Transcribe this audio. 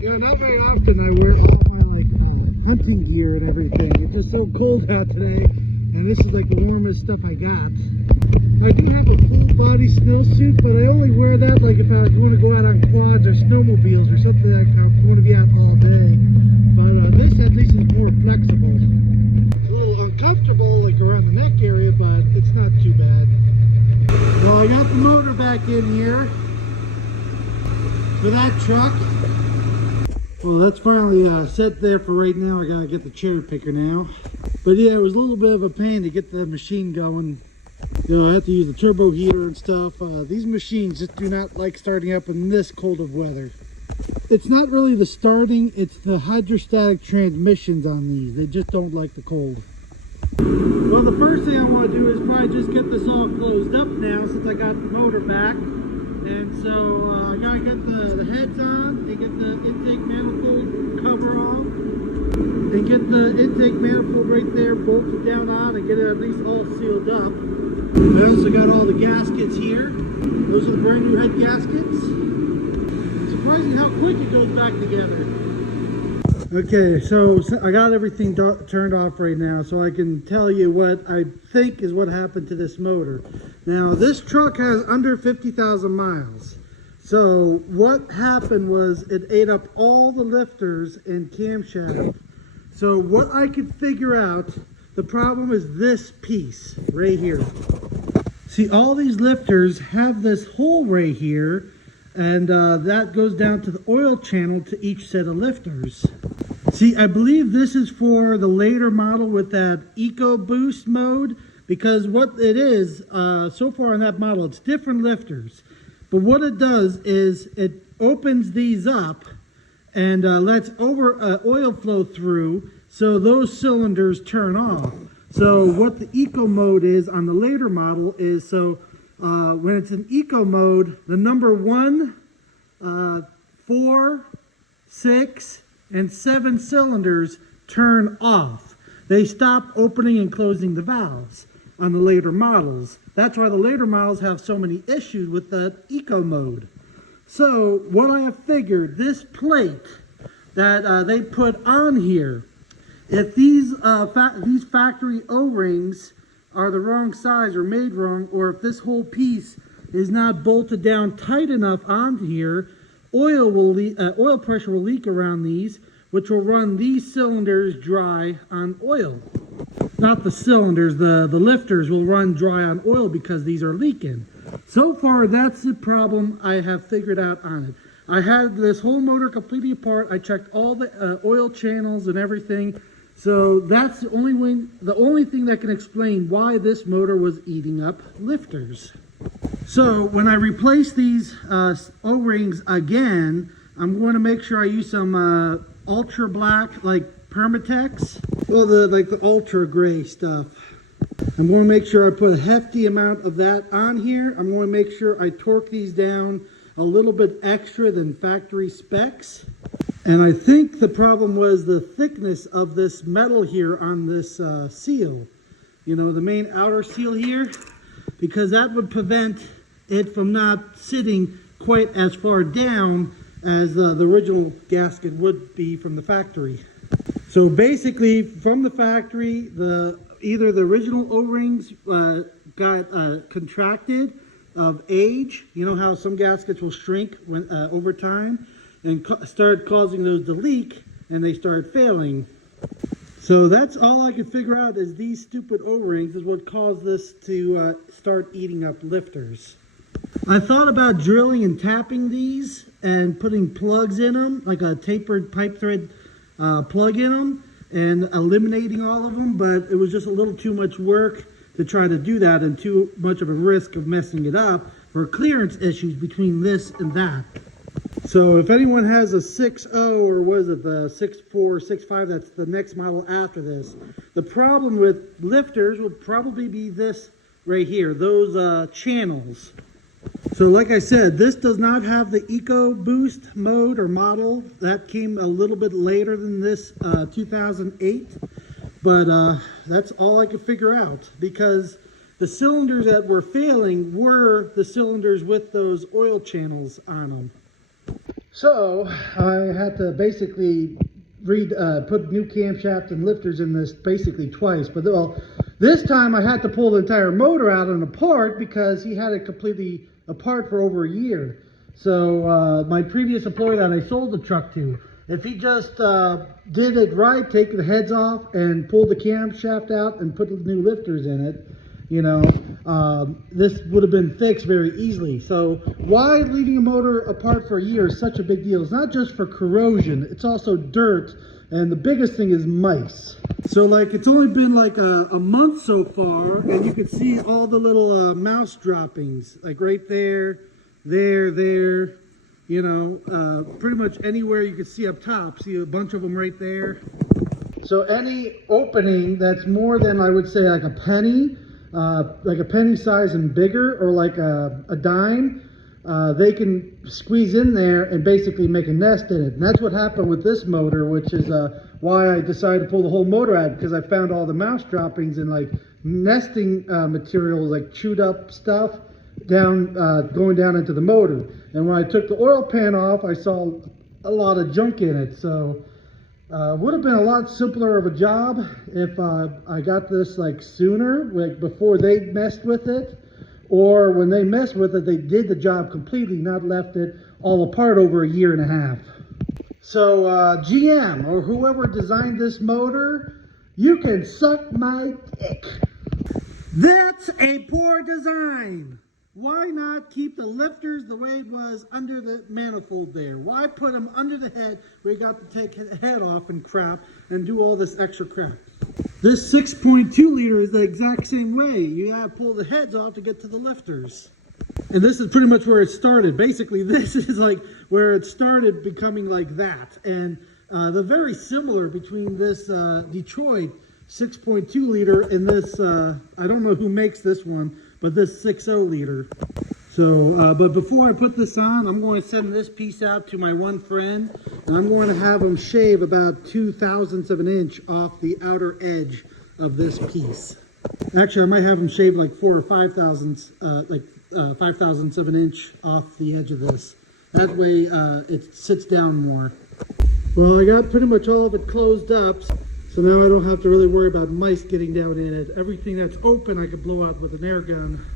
Yeah, not very often I wear all my hunting gear and everything. It's just so cold out today, and this is like the warmest stuff I got. I do have a full body snowsuit, but I only wear that like if I want to go out on quads or snowmobiles or something like that. I'm going to be out all day. But this at least is more flexible. A little uncomfortable like around the neck area, but it's not too bad. Well, I got the motor back in here for that truck. Well, that's finally set there for right now. I gotta get the cherry picker now. But yeah, it was a little bit of a pain to get the machine going. You know, I have to use the turbo heater and stuff. These machines just do not like starting up in this cold of weather. It's not really the starting, it's the hydrostatic transmissions on these. They just don't like the cold. Well, the first thing I want to do is probably just get this all closed up now since I got the motor back. And so I gotta get the heads on and get the intake manifold cover off and get the intake manifold right there bolted down on and get it at least all sealed up. I also got all the gaskets here. Those are the brand new head gaskets. Surprising how quick it goes back together. Okay, so I got everything turned off right now, so I can tell you what I think is what happened to this motor. Now, this truck has under 50,000 miles. So what happened was it ate up all the lifters and camshaft. So what I could figure out, the problem is this piece right here. See, all these lifters have this hole right here, and that goes down to the oil channel to each set of lifters. See, I believe this is for the later model with that EcoBoost mode, because what it is, so far on that model, it's different lifters. But what it does is it opens these up and lets oil flow through, so those cylinders turn off. So what the Eco mode is on the later model is, so when it's in Eco mode, the number 1, 4, 6, and 7 cylinders turn off. They stop opening and closing the valves on the later models. That's why the later models have so many issues with the Eco mode. So what I have figured, this plate that they put on here, if these factory O-rings are the wrong size or made wrong, or if this whole piece is not bolted down tight enough onto here, oil pressure will leak around these, which will run these cylinders dry on oil. Not the cylinders, the lifters will run dry on oil because these are leaking. So far, that's the problem I have figured out on it. I had this whole motor completely apart. I checked all the oil channels and everything. So that's the only thing that can explain why this motor was eating up lifters. So when I replace these O-rings again, I'm going to make sure I use some ultra black, like Permatex, well, the ultra gray stuff. I'm going to make sure I put a hefty amount of that on here. I'm going to make sure I torque these down a little bit extra than factory specs. And I think the problem was the thickness of this metal here on this seal. You know, the main outer seal here, because that would prevent it from not sitting quite as far down as the original gasket would be from the factory. So basically, from the factory, either the original O-rings got contracted of age. You know how some gaskets will shrink over time, and started causing those to leak, and they started failing. So that's all I could figure out is these stupid O-rings is what caused this to start eating up lifters. I thought about drilling and tapping these and putting plugs in them, like a tapered pipe thread plug in them, and eliminating all of them, but it was just a little too much work to try to do that and too much of a risk of messing it up for clearance issues between this and that. So if anyone has a 6.0 or what is it, the 6.4, 6.5, that's the next model after this, the problem with lifters will probably be this right here, those channels. So like I said, this does not have the EcoBoost mode or model. That came a little bit later than this 2008. But that's all I could figure out, because the cylinders that were failing were the cylinders with those oil channels on them. So I had to basically put new camshaft and lifters in this basically twice. But well, this time I had to pull the entire motor out and apart because he had it completely apart for over a year. So my previous employer that I sold the truck to, if he just did it right, take the heads off and pull the camshaft out and put the new lifters in it, you know, this would have been fixed very easily. So why leaving a motor apart for a year is such a big deal? It's not just for corrosion, it's also dirt, and the biggest thing is mice. So like it's only been like a month so far, and you can see all the little mouse droppings, like right there, there, you know, pretty much anywhere you can see up top. See a bunch of them right there. So any opening that's more than, I would say, like a penny size and bigger, or like a dime, they can squeeze in there and basically make a nest in it. And that's what happened with this motor, which is why I decided to pull the whole motor out, because I found all the mouse droppings and like nesting material, like chewed up stuff down going down into the motor. And when I took the oil pan off, I saw a lot of junk in it. So would have been a lot simpler of a job if I got this like sooner, like before they messed with it, or when they messed with it, they did the job completely, not left it all apart over a year and a half. So GM or whoever designed this motor, you can suck my dick. That's a poor design. Why not keep the lifters the way it was under the manifold there? Why put them under the head where you got to take the head off and crap and do all this extra crap? This 6.2 liter is the exact same way. You have to pull the heads off to get to the lifters. And this is pretty much where it started. Basically, this is like where it started becoming like that. And they're very similar between this Detroit 6.2 liter and this, I don't know who makes this one, but this 6.0 liter. So, but before I put this on, I'm going to send this piece out to my one friend, and I'm going to have him shave about 2/1000ths of an inch off the outer edge of this piece. Actually, I might have him shave like 4 or 5 thousandths, like 5/1000ths of an inch off the edge of this. That way, it sits down more. Well, I got pretty much all of it closed up, so now I don't have to really worry about mice getting down in it. Everything that's open I could blow out with an air gun.